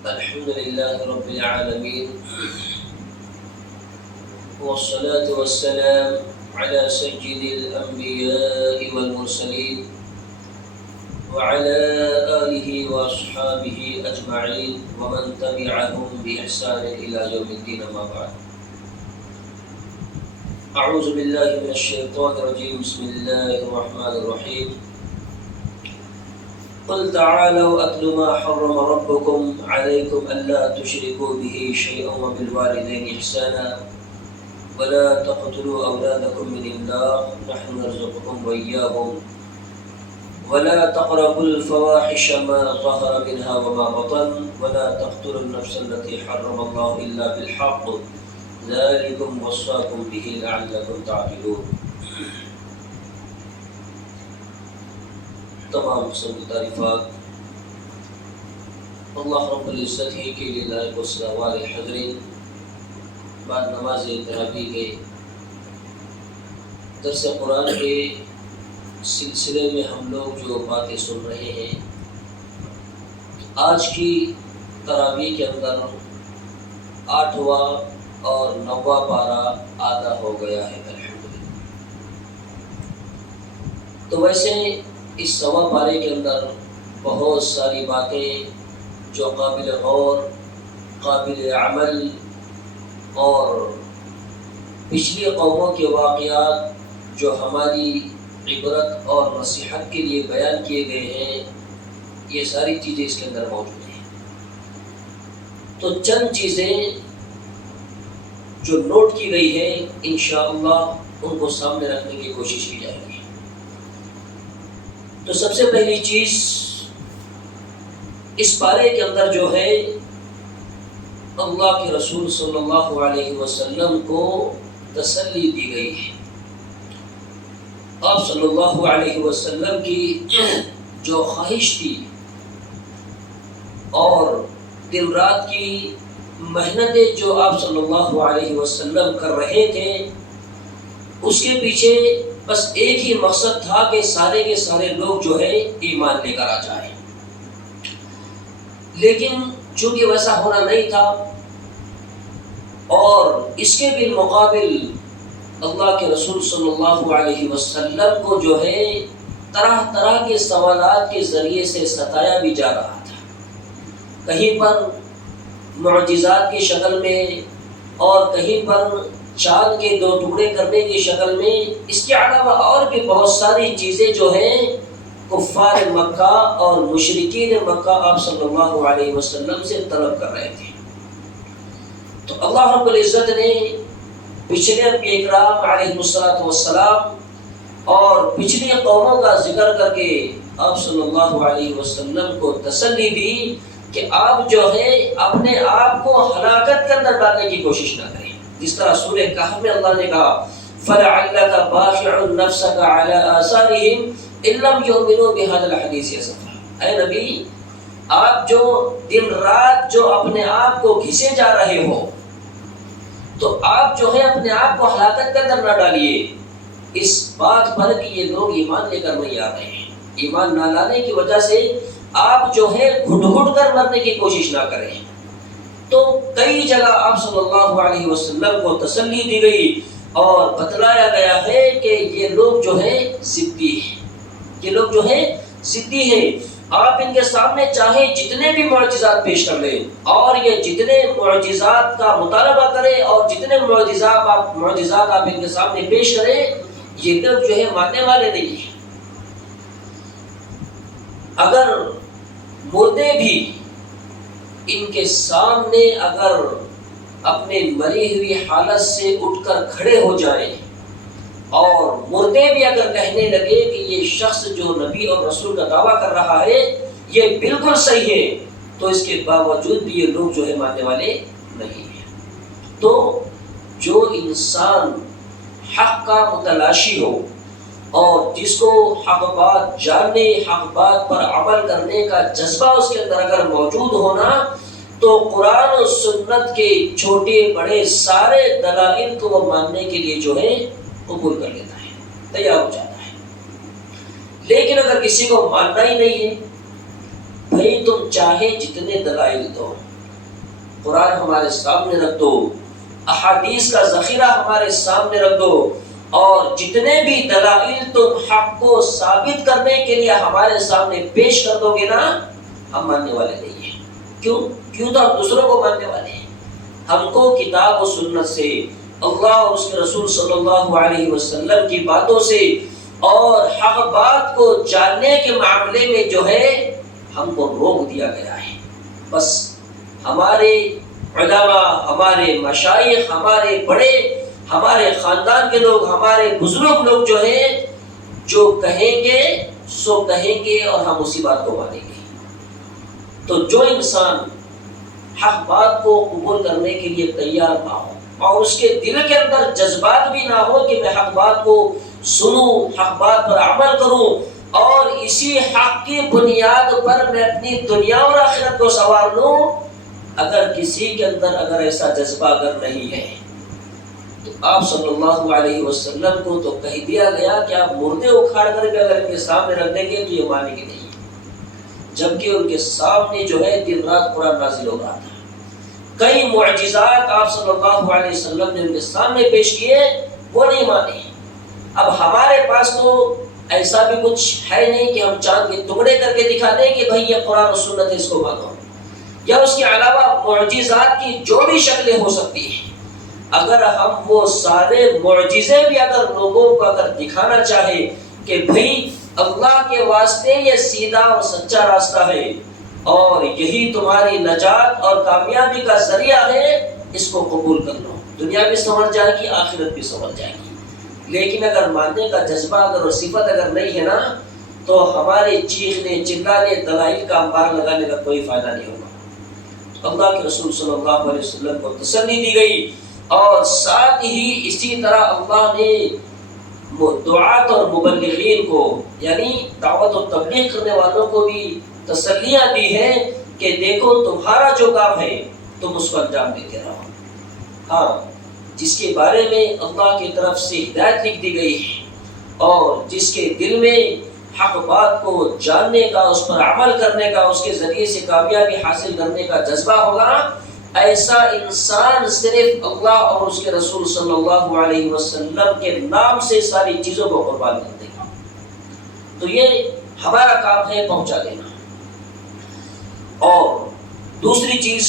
الحمد لله رب العالمين، والصلاة والسلام على سيد الأنبياء والمرسلين وعلى آله وأصحابه أجمعين ومن تبعهم بإحسان إلى يوم الدين، ما بعد. أعوذ بالله من الشيطان الرجيم، بسم الله الرحمن الرحيم. قل تعالوا أتل ما حرم ربكم عليكم ألا تشركوا به شيئا وبالوالدين إحسانا ولا تقتلوا أولادكم من إملاق نحن نرزقكم وإياهم ولا تقربوا الفواحش ما ظهر منها وما بطن ولا تقتلوا النفس التي حرم الله إلا بالحق ذلكم وصاكم به لعلكم تعقلون. تمام قسم کی تعریفات اللہ رب العزت ہی کے لیے لائق و سزاوار. حضرین، بعد نماز تراویح کے درس قرآن کے سلسلے میں ہم لوگ جو باتیں سن رہے ہیں، آج کی تراویح کے اندر 8واں اور 9واں پارہ آدھا ہو گیا ہے الحمدللہ. تو ویسے اس 1واں پارے کے اندر بہت ساری باتیں جو قابل غور، قابل عمل اور پچھلی قوموں کے واقعات جو ہماری عبرت اور نصیحت کے لیے بیان کیے گئے ہیں، یہ ساری چیزیں اس کے اندر موجود ہیں. تو چند چیزیں جو نوٹ کی گئی ہے انشاءاللہ ان کو سامنے رکھنے کی کوشش کی جائے گی. تو سب سے پہلی چیز اس پارے کے اندر جو ہے، اللہ کے رسول صلی اللہ علیہ وسلم کو تسلی دی گئی ہے. آپ صلی اللہ علیہ وسلم کی جو خواہش تھی اور دن رات کی محنتیں جو آپ صلی اللہ علیہ وسلم کر رہے تھے، اس کے پیچھے بس ایک ہی مقصد تھا کہ سارے کے سارے لوگ جو ہے ایمان لے کر آ جائیں. لیکن چونکہ ویسا ہونا نہیں تھا، اور اس کے بالمقابل اللہ کے رسول صلی اللہ علیہ وسلم کو جو ہے طرح طرح کے سوالات کے ذریعے سے ستایا بھی جا رہا تھا. کہیں پر معجزات کی شکل میں اور کہیں پر چاند کے 2 ٹکڑے کرنے کی شکل میں. اس کے علاوہ اور بھی بہت ساری چیزیں جو ہیں کفار مکہ اور مشرکین مکہ آپ صلی اللہ علیہ وسلم سے طلب کر رہے تھے. تو اللہ رب العزت نے پچھلے انبیاء اکرام علیہ السلام اور پچھلی قوموں کا ذکر کر کے آپ صلی اللہ علیہ وسلم کو تسلی دی کہ آپ جو ہے اپنے آپ کو ہلاکت کے اندر ڈالنے کی کوشش نہ کریں. جس طرح سورہ کہف میں اللہ نے کہا فَلَعَلَّكَ بَاخِعٌ نَفْسَكَ عَلَىٰ آثَارِهِمْ إِن لَّمْ يُؤْمِنُوا بِهَٰذَا الْحَدِيثِ أَسَفًا. اے نبی، آپ جو دن رات جو اپنے آپ کو گھسے جا رہے ہو، تو آپ جو ہے اپنے آپ کو ہلاکت کے اندر نہ ڈالیے اس بات پر کہ یہ لوگ ایمان لے کر نہیں آ رہے ہیں. ایمان نہ لانے کی وجہ سے آپ جو ہے گھٹ گھٹ کر مرنے کی کوشش نہ کریں. تو کئی جگہ آپ صلی اللہ علیہ وسلم کو تسلی دی گئی اور بتلایا گیا ہے کہ یہ لوگ جو ہیں ضدی ہیں، یہ لوگ جو ہیں ضدی ہیں. آپ ان کے سامنے چاہے جتنے بھی معجزات پیش کر لیں اور یہ جتنے معجزات کا مطالبہ کریں اور جتنے معجزات آپ ان کے سامنے پیش کریں، یہ لوگ جو ہے ماننے والے نہیں ہیں. اگر مردے بھی ان کے سامنے اگر اپنے مری ہوئی حالت سے اٹھ کر کھڑے ہو جائیں اور مردے بھی اگر کہنے لگے کہ یہ شخص جو نبی اور رسول کا دعویٰ کر رہا ہے یہ بالکل صحیح ہے، تو اس کے باوجود بھی یہ لوگ جو ہے ماننے والے نہیں ہیں. تو جو انسان حق کا متلاشی ہو اور جس کو حق بات جاننے، حق بات پر عمل کرنے کا جذبہ اس کے اندر اگر موجود ہونا، تو قرآن و سنت کے چھوٹے بڑے سارے دلائل کو وہ ماننے کے لیے جو ہے قبول کر لیتا ہے، تیار ہو جاتا ہے. لیکن اگر کسی کو ماننا ہی نہیں ہے بھائی تم چاہے جتنے دلائل دو، قرآن ہمارے سامنے رکھ دو، احادیث کا ذخیرہ ہمارے سامنے رکھ دو، اور جتنے بھی دلائل تم حق کو ثابت کرنے کے لیے ہمارے سامنے پیش کر دو گے نا، ہم ماننے والے نہیں ہیں۔ کیوں تو ہم دوسروں کو ماننے والے ہیں۔ ہم کو کتاب و سنت سے، اللہ اور اس کے رسول صلی اللہ علیہ وسلم کی باتوں سے اور حق بات کو جاننے کے معاملے میں جو ہے ہم کو روک دیا گیا ہے۔ بس ہمارے علماء، ہمارے مشائخ، ہمارے بڑے، ہمارے خاندان کے لوگ، ہمارے بزرگ لوگ جو ہیں جو کہیں گے سو کہیں گے اور ہم اسی بات کو مانیں گے۔ تو جو انسان حق بات کو قبول کرنے کے لیے تیار نہ ہو اور اس کے دل کے اندر جذبات بھی نہ ہو کہ میں حق بات کو سنوں، حق بات پر عمل کروں اور اسی حق کی بنیاد پر میں اپنی دنیا اور آخرت کو سنوار لوں، اگر کسی کے اندر اگر ایسا جذبہ اگر نہیں ہے تو آپ صلی اللہ علیہ وسلم کو تو کہہ دیا گیا کہ آپ مردے اکھاڑ کر کے اگر ان کے سامنے رکھ دیں گے تو یہ مانیں گے نہیں، جبکہ ان کے سامنے جو ہے دن رات قرآن نازل ہو رہا تھا۔ کئی معجزات آپ صلی اللہ علیہ وسلم نے ان کے سامنے پیش کیے، وہ نہیں مانے۔ اب ہمارے پاس تو ایسا بھی کچھ ہے نہیں کہ ہم چاند کے ٹکڑے کر کے دکھا دیں کہ بھائی یہ قرآن و سنت ہے، اس کو مانو، یا اس کے علاوہ معجزات کی جو بھی شکلیں ہو سکتی ہیں، اگر ہم وہ سارے معجزے بھی اگر لوگوں کو اگر دکھانا چاہے کہ بھئی اللہ کے واسطے یہ سیدھا اور سچا راستہ ہے اور یہی تمہاری نجات اور کامیابی کا ذریعہ ہے، اس کو قبول کر لو، دنیا بھی سنور جائے گی، آخرت بھی سنور جائے گی۔ لیکن اگر ماننے کا جذبہ اگر اور صفت اگر نہیں ہے نا تو ہمارے چیخنے چلانے دلائل کا انبار لگانے کا کوئی فائدہ نہیں ہوگا۔ اللہ کے رسول صلی اللہ علیہ وسلم کو تسلی دی گئی اور ساتھ ہی اسی طرح اللہ نے دعات اور مبلغین کو یعنی دعوت و تبلیغ کرنے والوں کو بھی تسلیاں دی ہیں کہ دیکھو تمہارا جو کام ہے تم اس کو انجام دیتے رہو۔ ہاں، جس کے بارے میں اللہ کی طرف سے ہدایت لکھ دی گئی ہے اور جس کے دل میں حق بات کو جاننے کا، اس پر عمل کرنے کا، اس کے ذریعے سے کامیابی حاصل کرنے کا جذبہ ہوگا، ایسا انسان صرف اللہ اور اس کے رسول صلی اللہ علیہ وسلم کے نام سے ساری چیزوں کو قربان کر دے گا۔ تو یہ ہمارا کام ہے پہنچا دینا۔ اور دوسری چیز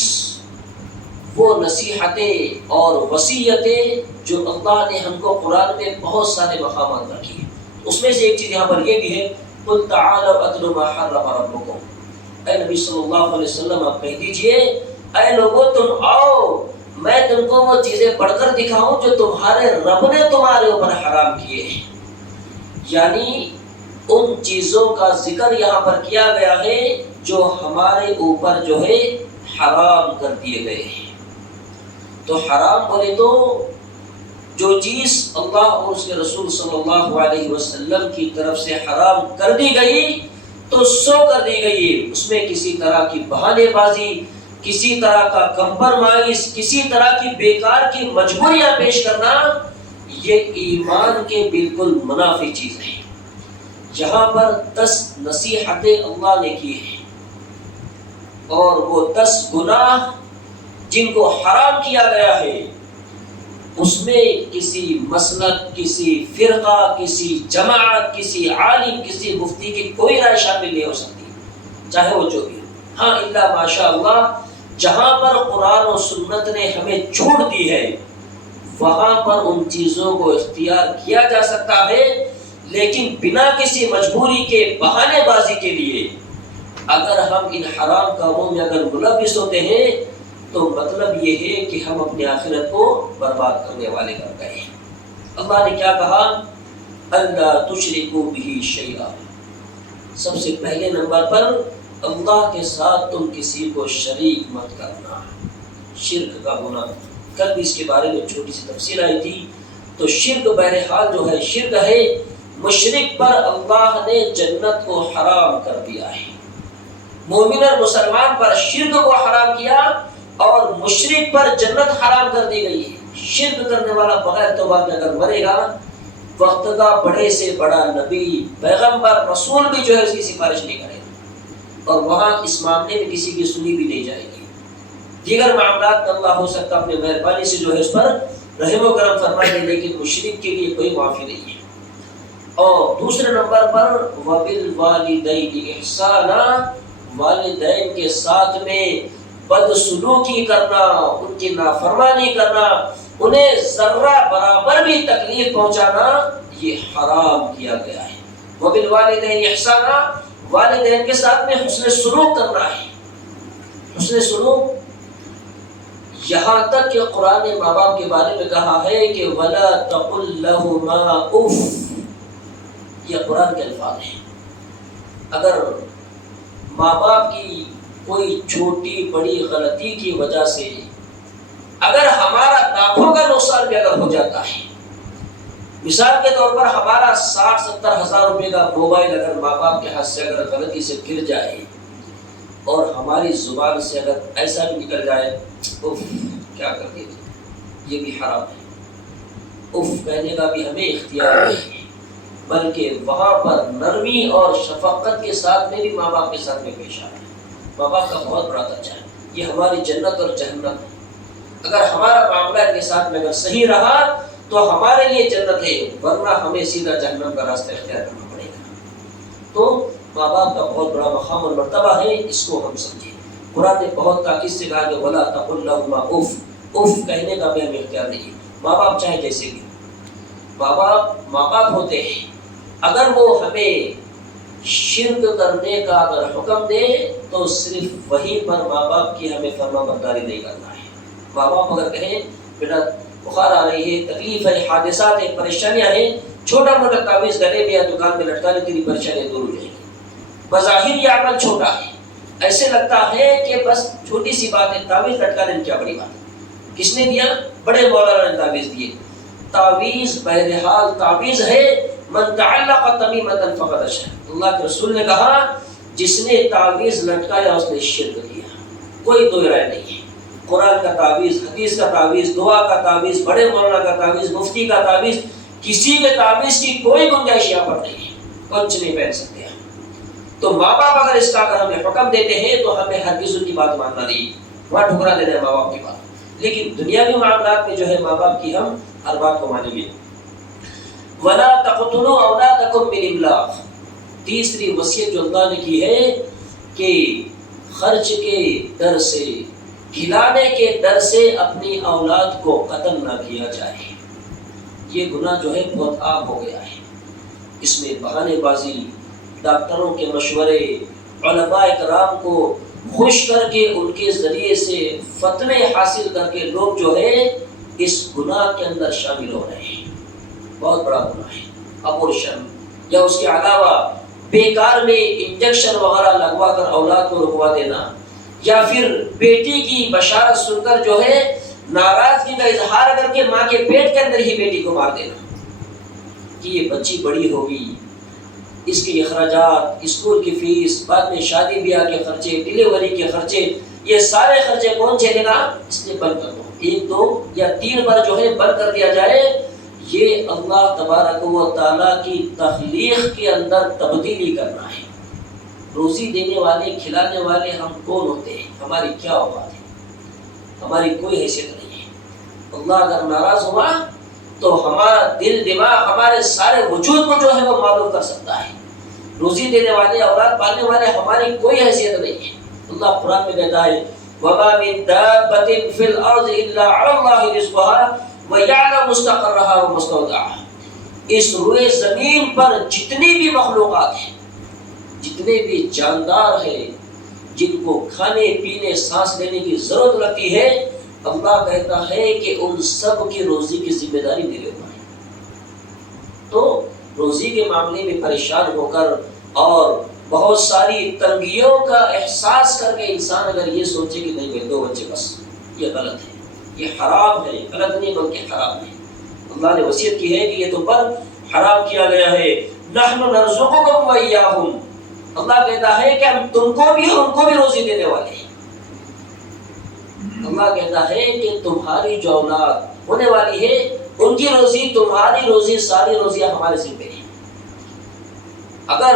وہ نصیحتیں اور وصیتیں جو اللہ نے ہم کو قرآن میں بہت سارے مقامات رکھی ہیں، اس میں سے ایک چیز یہاں پر یہ بھی ہے، قُلْ تَعَالَوْا أَتْلُوا مَا حَرَّمَ رَبُّكُمْ، اے نبی صلی اللہ علیہ وسلم آپ کہہ دیجئے اے لوگوں تم آؤ، میں تم کو وہ چیزیں پڑھ کر دکھاؤں جو تمہارے رب نے تمہارے اوپر حرام کیے ہیں۔ یعنی ان چیزوں کا ذکر یہاں پر کیا گیا ہے جو ہمارے اوپر جو ہے حرام کر دیے گئے ہیں۔ تو حرام بولے تو جو چیز اللہ اور اس کے رسول صلی اللہ علیہ وسلم کی طرف سے حرام کر دی گئی تو سو کر دی گئی، اس میں کسی طرح کی بہانے بازی، کسی طرح کا کمپرمائز، کسی طرح کی بیکار کی مجبوریاں پیش کرنا، یہ ایمان کے بالکل منافی چیز ہے۔ یہاں پر 10 نصیحتیں اللہ نے کی ہیں اور وہ 10 گناہ جن کو حرام کیا گیا ہے، اس میں کسی مسلک، کسی فرقہ، کسی جماعت، کسی عالم، کسی مفتی کی کوئی رائے شامل نہیں ہو سکتی، چاہے وہ جو بھی ہو۔ ہاں الا ماشاء اللہ، جہاں پر قرآن و سنت نے ہمیں چھوڑ دی ہے وہاں پر ان چیزوں کو اختیار کیا جا سکتا ہے، لیکن بنا کسی مجبوری کے، بہانے بازی کے لیے اگر ہم ان حرام کاموں میں اگر ملوث ہوتے ہیں تو مطلب یہ ہے کہ ہم اپنی آخرت کو برباد کرنے والے بن گئے ہیں۔ اللہ نے کیا کہا؟ اللہ تشرکوا بہ شیئا، سب سے پہلے نمبر پر اللہ کے ساتھ تم کسی کو شریک مت کرنا، شرک کا گناہ۔ کل بھی اس کے بارے میں چھوٹی سی تفصیل آئی تھی۔ تو شرک بہرحال جو ہے شرک ہے، مشرک پر اللہ نے جنت کو حرام کر دیا ہے۔ مومن اور مسلمان پر شرک کو حرام کیا اور مشرک پر جنت حرام کر دی گئی ہے۔ شرک کرنے والا بغیر توبہ کے اگر مرے گا، وقت کا بڑے سے بڑا نبی، پیغمبر، رسول بھی جو ہے اس کی سفارش نہیں کرے گا۔ اور وہاں اس معاملے میں کسی کی سنی بھی نہیں جائے گی۔ دیگر معاملات میں اللہ ہو سکتا اپنے مہربانی سے جو ہے اس پر رحم و کرم فرمائے، لیکن مشرک کے لیے کوئی معافی نہیں ہے۔ اور دوسرے نمبر پر وَبِالْوَالِدَيْنِ إِحْسَانًا، والدین کے ساتھ میں بدسلوکی کرنا، ان کی نافرمانی کرنا، انہیں ذرہ برابر بھی تکلیف پہنچانا، یہ حرام کیا گیا ہے۔ وَبِالْوَالِدَيْنِ إِحْسَانًا، والدین کے ساتھ میں حسن سلوک کرنا ہے۔ حسن سلوک یہاں تک کہ قرآن نے ماں باپ کے بارے میں کہا ہے کہ وَلَا تَقُلْ لَهُمَا اُفْ، یہ قرآن کے الفاظ ہیں۔ اگر ماں باپ کی کوئی چھوٹی بڑی غلطی کی وجہ سے اگر ہمارا لاکھوں کا نقصان بھی اگر ہو جاتا ہے، مثال کے طور پر ہمارا 60-70 ہزار روپے کا موبائل اگر ماں باپ کے ہاتھ سے اگر غلطی سے گر جائے اور ہماری زبان سے اگر ایسا بھی نکل جائے اف کیا کر دے، یہ بھی حرام ہے۔ اف کہنے کا بھی ہمیں اختیار نہیں ہے، بلکہ وہاں پر نرمی اور شفقت کے ساتھ میں بھی ماں باپ کے ساتھ میں پیش آنا ہے۔ ماں باپ کا بہت بڑا درجہ ہے، یہ ہماری جنت اور جہنم ہے۔ اگر ہمارا معاملہ کے ساتھ میں اگر صحیح رہا تو ہمارے لیے جنت ہے، ورنہ ہمیں سیدھا جہنم کا راستہ اختیار کرنا پڑے گا۔ تو ماں باپ کا بہت بڑا مقام اور مرتبہ ہے، اس کو ہم سمجھیں۔ قرآن نے بہت تاکید سے کہا کہ وَلَا تَقُلْ لَهُمَا اُفْ، اف کہنے کا بھی ہمیں اختیار نہیں ہے۔ ماں باپ چاہے جیسے بھی، ماں باپ ہوتے ہیں، اگر وہ ہمیں شرک کرنے کا اگر حکم دے تو صرف وہی پر ماں باپ کی ہمیں فرما برداری نہیں کرنا ہے۔ ماں باپ اگر کہیں بیٹا بخار آ رہی ہے، تکلیف ہے، حادثات ہیں، پریشانیاں ہیں، چھوٹا موٹا تعویذ گلے میں یا دکان میں لٹکا لے، تیری پریشانیاں دور ہو جائیں گی۔ بظاہر یہ عمل چھوٹا ہے، ایسے لگتا ہے کہ بس چھوٹی سی بات ہے، تعویذ لٹکا لینے کیا بڑی بات ہے۔ کس نے دیا؟ بڑے مولانا نے تعویذ دیے۔ تعویذ بہرحال تعویذ ہے، من تعلق تمیمۃ فقد اشرک، اللہ کے رسول نے کہا جس نے تعویذ لٹکایا اس نے شرک کیا، کوئی دو رائے نہیں ہے۔ قرآن کا تعویذ، حدیث کا تعویذ، دعا کا تعویذ، بڑے مولانا کا تعویذ، مفتی کا تعویذ، کسی کے تعویذ کی کوئی گنجائش یہاں پر نہیں ہے، کچھ نہیں پہن سکتے۔ تو ماں باپ اگر اس کا اگر ہمیں حکم دیتے ہیں تو ہمیں ہرگز ان کی بات ماننا نہیں، وہاں ٹھکرا دینا ہے ماں باپ کی بات۔ لیکن دنیاوی معاملات میں جو ہے ماں باپ کی ہم ہر بات کو مانیں گے۔ وَلَا تَقْتُلُوا أَوْلَادَكُمْ مِنْ إِمْلَاقٍ، تیسری وصیت جو اللہ نے کی ہے کہ خرچ کے ڈر سے، کھلانے کے ڈر سے اپنی اولاد کو قتل نہ کیا جائے۔ یہ گناہ جو ہے بہت عام ہو گیا ہے، اس میں بہانے بازی، ڈاکٹروں کے مشورے، علماء کرام کو خوش کر کے ان کے ذریعے سے فتوے حاصل کر کے لوگ جو ہے اس گناہ کے اندر شامل ہو رہے ہیں۔ بہت بڑا گناہ ہے ابورشن، یا اس کے علاوہ بیکار میں انجیکشن وغیرہ لگوا کر اولاد کو رکوا دینا، یا پھر بیٹی کی بشارت سن کر جو ہے ناراضگی کا اظہار کر کے ماں کے پیٹ کے اندر ہی بیٹی کو مار دینا کہ یہ بچی بڑی ہوگی، اس کے اخراجات، اسکول کی فیس، بعد میں شادی بیاہ کے خرچے، ڈلیوری کے خرچے، یہ سارے خرچے کون جھیلے گا؟ اس لیے بند کر دو، 1 2 یا 3 بار جو ہے بند کر دیا جائے۔ یہ اللہ تبارک و تعالیٰ کی تخلیق کے اندر تبدیلی کرنا ہے۔ روزی دینے والے، کھلانے والے ہم کون ہوتے ہیں؟ ہماری کیا اوقات ہے؟ ہماری کوئی حیثیت نہیں ہے۔ اللہ اگر ناراض ہوا تو ہمارا دل دماغ، ہمارے سارے وجود کو جو ہے وہ معلوم کر سکتا ہے۔ روزی دینے والے، اولاد پالنے والے ہماری کوئی حیثیت نہیں ہے۔ اللہ قرآن میں کہتا ہے وَمَا مِن دَابَّةٍ فِي الْأَرْضِ إِلَّا عَلَى اللَّهِ رِزْقُهَا وَيَعْلَمُ مُسْتَقَرَّهَا وَمُسْتَوْدَعَهَا۔ اس روئے زمین پر جتنی بھی مخلوقات ہیں، جتنے بھی جاندار ہیں جن کو کھانے پینے سانس لینے کی ضرورت لگتی ہے، اللہ کہتا ہے کہ ان سب کی روزی کی ذمہ داری میرے اوپر ہے۔ تو روزی کے معاملے میں پریشان ہو کر اور بہت ساری تنگیوں کا احساس کر کے انسان اگر یہ سوچے کہ نہیں میرے 2 بچے بس، یہ غلط ہے، یہ حرام ہے، غلط نہیں بلکہ حرام ہے۔ اللہ نے وصیت کی ہے کہ یہ تم پر حرام کیا گیا ہے۔ نحن نرزقکم وإیاہم، اللہ کہتا ہے کہ ہم تم کو بھی ان کو بھی روزی دینے والے ہیں۔ اللہ کہتا ہے کہ تمہاری جو اولاد ہونے والی ہے ان کی روزی، تمہاری روزی، ساری روزیاں ہمارے ذمہ ہیں۔ اگر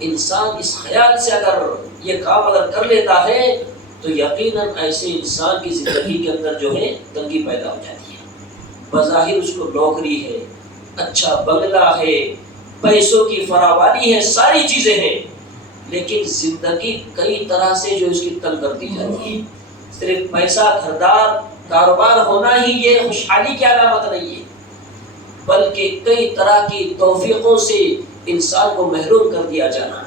انسان اس خیال سے اگر یہ کام اگر کر لیتا ہے تو یقیناً ایسے انسان کی زندگی کے اندر جو ہے تنگی پیدا ہو جاتی ہے. بظاہر اس کو نوکری ہے، اچھا بنگلہ ہے، پیسوں کی فراوانی ہے، ساری چیزیں ہیں، لیکن زندگی کئی طرح سے جو اس کی تنگ کر دی جاتی ہے. صرف پیسہ، گھردار، کاروبار ہونا ہی یہ خوشحالی کی علامت نہیں ہے، بلکہ کئی طرح کی توفیقوں سے انسان کو محروم کر دیا جانا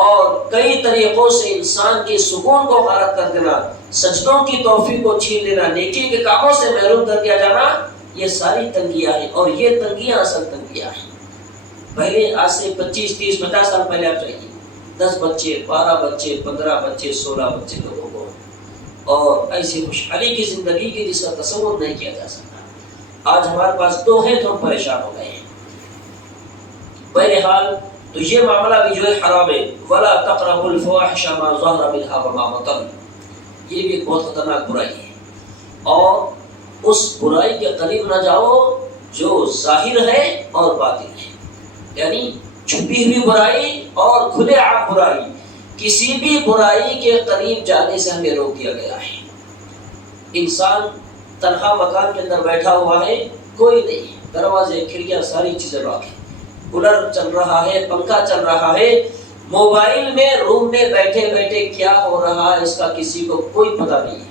اور کئی طریقوں سے انسان کے سکون کو غارت کر دینا، سجدوں کی توفیق کو چھین لینا، نیکی کے کاموں سے محروم کر دیا جانا، یہ ساری تنگیاں ہیں. اور یہ تنگیاں اصل تنگیاں ہیں. پہلے آج سے 25، 30، 50 سال پہلے آپ چاہیے 10 بچے، 12 بچے، 15 بچے، 16 بچے لوگوں کو، اور ایسی خوشحالی کی زندگی کی جس کا تصور نہیں کیا جا سکتا. آج ہمارے پاس 2 ہیں تو ہم پریشان ہو گئے ہیں. بہرحال تو یہ معاملہ بھی جو ہے حرام ہے. وَلَا تَقْرَبُوا الْفَوَاحِشَ مَا ظَهَرَ مِنْهَا وَمَا بَطَنَ. یہ بھی ایک بہت خطرناک برائی ہے، اور اس برائی کے قریب نہ جاؤ جو ظاہر ہے اور باطن ہے، یعنی چھپی ہوئی برائی اور کھلے عام برائی. کسی بھی برائی کے قریب جانے سے ہمیں روک دیا گیا ہے. انسان تنہا مکان کے اندر بیٹھا ہوا ہے، کوئی نہیں، دروازے، کھڑکیاں، ساری چیزیں لاک ہیں، کولر چل رہا ہے، پنکھا چل رہا ہے، موبائل میں روم میں بیٹھے بیٹھے کیا ہو رہا ہے اس کا کسی کو کوئی پتہ نہیں ہے،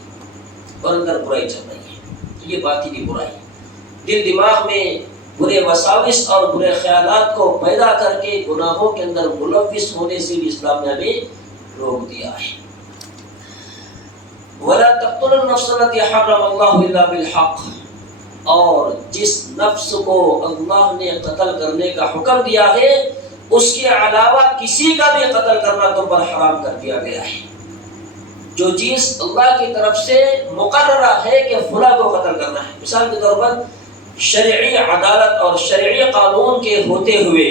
اور اندر برائی چل رہی ہے. یہ باطنی برائی دل دماغ میں برے وساوس اور برے خیالات کو پیدا کر کے گناہوں کے اندر ملوث ہونے سے بھی اسلام نے ہمیں روک دیا ہے. وَلَا تَقْتُلُوا النَّفْسَ الَّتِي حَرَّمَ اللَّهُ إِلَّا بِالْحَقِّ. اور جس نفس کو اللہ نے قتل کرنے کا حکم دیا ہے اس کے علاوہ کسی کا بھی قتل کرنا تم پر حرام کر دیا گیا ہے. جو چیز اللہ کی طرف سے مقررہ ہے کہ فلاں کو قتل کرنا ہے، مثال کے طور پر شرعی عدالت اور شرعی قانون کے ہوتے ہوئے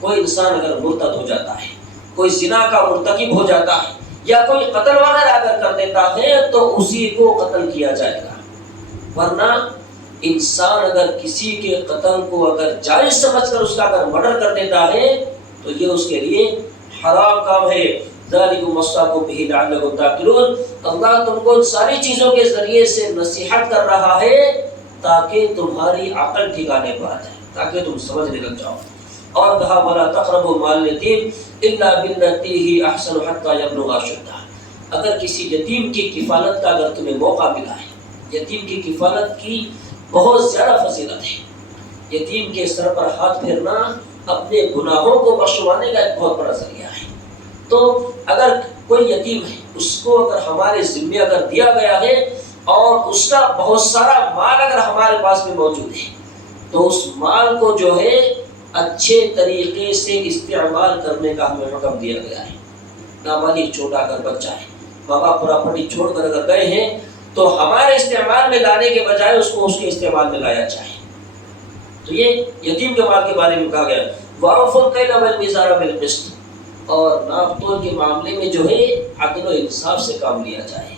کوئی انسان اگر مرتد ہو جاتا ہے، کوئی زنا کا مرتکب ہو جاتا ہے، یا کوئی قتل وغیرہ اگر کر دیتا ہے تو اسی کو قتل کیا جائے گا. ورنہ انسان اگر کسی کے قتل کو اگر جائز سمجھ کر اس کا اگر مرڈر کر دیتا ہے تو یہ اس کے لیے حرام کام ہے. ذَلِكُمْ وَصَّاكُمْ بِهِ لَعَلَّكُمْ تَعْقِلُونَ. اللہ تم کو ساری چیزوں کے ذریعے سے نصیحت کر رہا ہے تاکہ تمہاری عقل ٹھکانے پر آ جائے، تاکہ تم سمجھنے لگ جاؤ. اور کہا وَلَا تَقْرَبُوا مَالَ الْيَتِيمِ إِلَّا بِالَّتِي هِيَ أَحْسَنُ حَتَّى يَبْلُغَ أَشُدَّهُ. اگر کسی یتیم کی کفالت کا اگر تمہیں موقع ملا ہے، یتیم کی کفالت کی بہت زیادہ فضیلت ہے. یتیم کے سر پر ہاتھ پھیرنا اپنے گناہوں کو بخشوانے کا ایک بہت بڑا ذریعہ ہے. تو اگر کوئی یتیم ہے، اس کو اگر ہمارے ذمے اگر دیا گیا ہے اور اس کا بہت سارا مال اگر ہمارے پاس میں موجود ہے تو اس مال کو جو ہے اچھے طریقے سے استعمال کرنے کا ہمیں حکم دیا گیا ہے. نابالغ چھوٹا اگر بچہ ہے، ماں باپ پراپرٹی چھوڑ کر اگر گئے ہیں تو ہمارے استعمال میں لانے کے بجائے اس کو اس کے استعمال میں لایا جائے. تو یہ یتیم کے مال کے بارے میں کہا گیا. وَأَوْفُوا الْكَيْلَ وَالْمِيزَانَ بِالْقِسْطِ. اور ناپ تول کے معاملے میں جو ہے عدل و انصاف سے کام لیا جائے.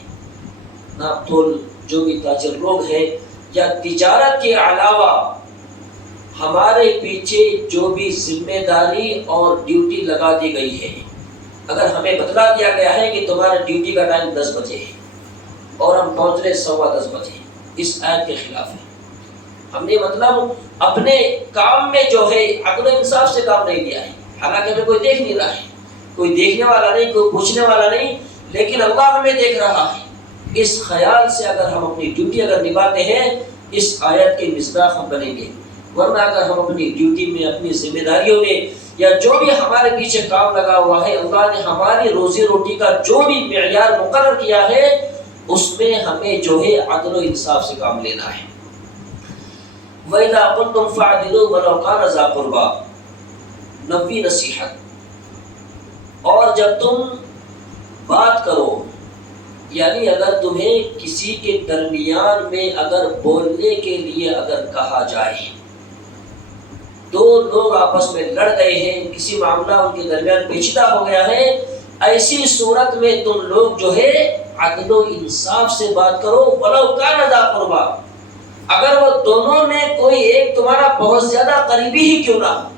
ناپ تول جو بھی تاجر لوگ ہیں یا تجارت کے علاوہ ہمارے پیچھے جو بھی ذمہ داری اور ڈیوٹی لگا دی گئی ہے، اگر ہمیں بتلا دیا گیا ہے کہ تمہارا ڈیوٹی کا ٹائم 10 بجے ہے اور ہم پہنچ رہے 10:15 بجے، اس آیت کے خلاف ہے. ہم نے مطلب اپنے کام میں جو ہے عدل و انصاف سے کام نہیں لیا ہے. حالانکہ ہمیں کوئی دیکھ نہیں رہا ہے، کوئی دیکھنے والا نہیں، کوئی پوچھنے والا نہیں، لیکن اللہ ہمیں دیکھ رہا ہے. اس خیال سے اگر ہم اپنی ڈیوٹی اگر نبھاتے ہیں اس آیت کے مصداق ہم بنیں گے. ورنہ اگر ہم اپنی ڈیوٹی میں، اپنی ذمہ داریوں میں یا جو بھی ہمارے پیچھے کام لگا ہوا ہے، اللہ نے ہماری روزی روٹی کا جو بھی معیار مقرر کیا ہے اس میں ہمیں جو ہے عدل و انصاف سے کام لینا ہے. وَإِذَا قُلْتُمْ فَاعْدِلُوا وَلَوْ كَانَ ذَا قُرْبَىٰ. 90 نصیحت. اور جب تم بات کرو، یعنی اگر تمہیں کسی کے درمیان میں اگر بولنے کے لیے اگر کہا جائے، 2 لوگ آپس میں لڑ گئے ہیں، کسی معاملہ ان کے درمیان پیچیدہ ہو گیا ہے، ایسی صورت میں تم لوگ جو ہے عدل و انصاف سے بات کرو. وَلَوْ كَانَ ذَا قُرْبَىٰ. اگر وہ دونوں میں کوئی ایک تمہارا بہت زیادہ قریبی ہی کیوں نہ ہو،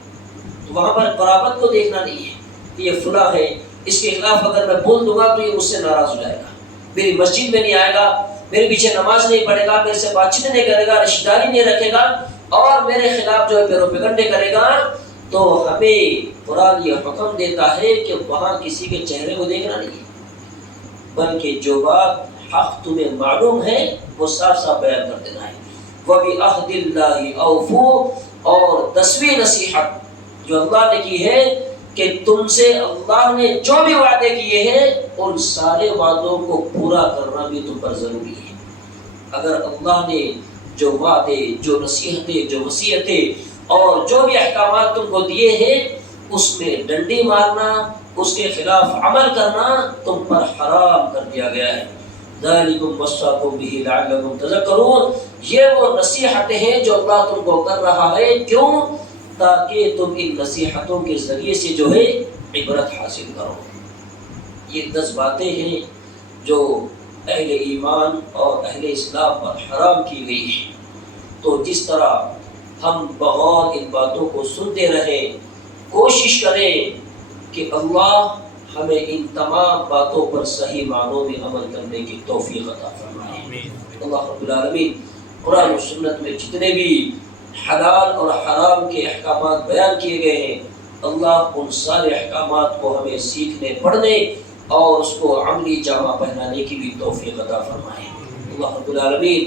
تو وہاں پر قرابت کو دیکھنا نہیں ہے کہ یہ فلاں ہے اس کے خلاف اگر میں بول دوں گا تو یہ مجھ سے ناراض ہو جائے گا، میری مسجد میں نہیں آئے گا، میرے پیچھے نماز نہیں پڑھے گا، میرے سے بات چیت نہیں کرے گا، رشتہ داری نہیں رکھے گا اور میرے خلاف جو ہے پیروپگنڈے کرے گا، تو ہمیں قرآن یہ حکم دیتا ہے کہ وہاں کسی کے چہرے کو دیکھنا نہیں ہے، بلکہ جو بات حق تمہیں معلوم ہے وہ صاف صاف بیان کر دینا ہے۔ وَبِعَهْدِ اللَّهِ أَوْفُوا، اور 10ویں نصیحت جو اللہ نے کی ہے کہ تم سے اللہ نے جو بھی وعدے کیے ہیں ان سارے وعدوں کو پورا کرنا بھی تم پر ضروری ہے۔ اگر اللہ نے جو وعدے، جو نصیحتیں، جو وصیتیں اور جو بھی احکامات تم کو دیے ہیں اس میں ڈنڈی مارنا، اس کے خلاف عمل کرنا تم پر حرام کر دیا گیا ہے۔ ذَلِكُمْ وَصَّاكُمْ بِهِ لَعَلَّكُمْ تَذَكَّرُونَ، یہ وہ نصیحتیں ہیں جو اللہ تم کو کر رہا ہے، کیوں؟ تاکہ تم ان نصیحتوں کے ذریعے سے جو ہے عبرت حاصل کرو۔ یہ 10 باتیں ہیں جو اہل ایمان اور اہل اسلام پر حرام کی گئی ہیں، تو جس طرح ہم بغور ان باتوں کو سنتے رہیں، کوشش کریں کہ اللہ ہمیں ان تمام باتوں پر صحیح معنوں میں عمل کرنے کی توفیق عطا فرمائے۔ اللہ رب العالمین قرآن و سنت میں جتنے بھی حلال اور حرام کے احکامات بیان کیے گئے ہیں، اللہ ان سارے احکامات کو ہمیں سیکھنے، پڑھنے اور اس کو عملی جامہ پہنانے کی بھی توفیق عطا فرمائے۔ اللہ رب العالمین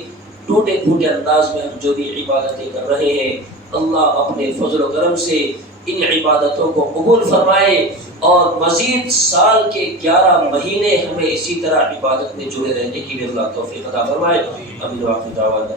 ٹوٹے پھوٹے انداز میں ہم جو بھی عبادتیں کر رہے ہیں، اللہ اپنے فضل و کرم سے ان عبادتوں کو قبول فرمائے اور مزید سال کے 11 مہینے ہمیں اسی طرح عبادت میں جڑے رہنے کی بھی اللہ توفیق عطا فرمائے۔ امین واخر دعوانا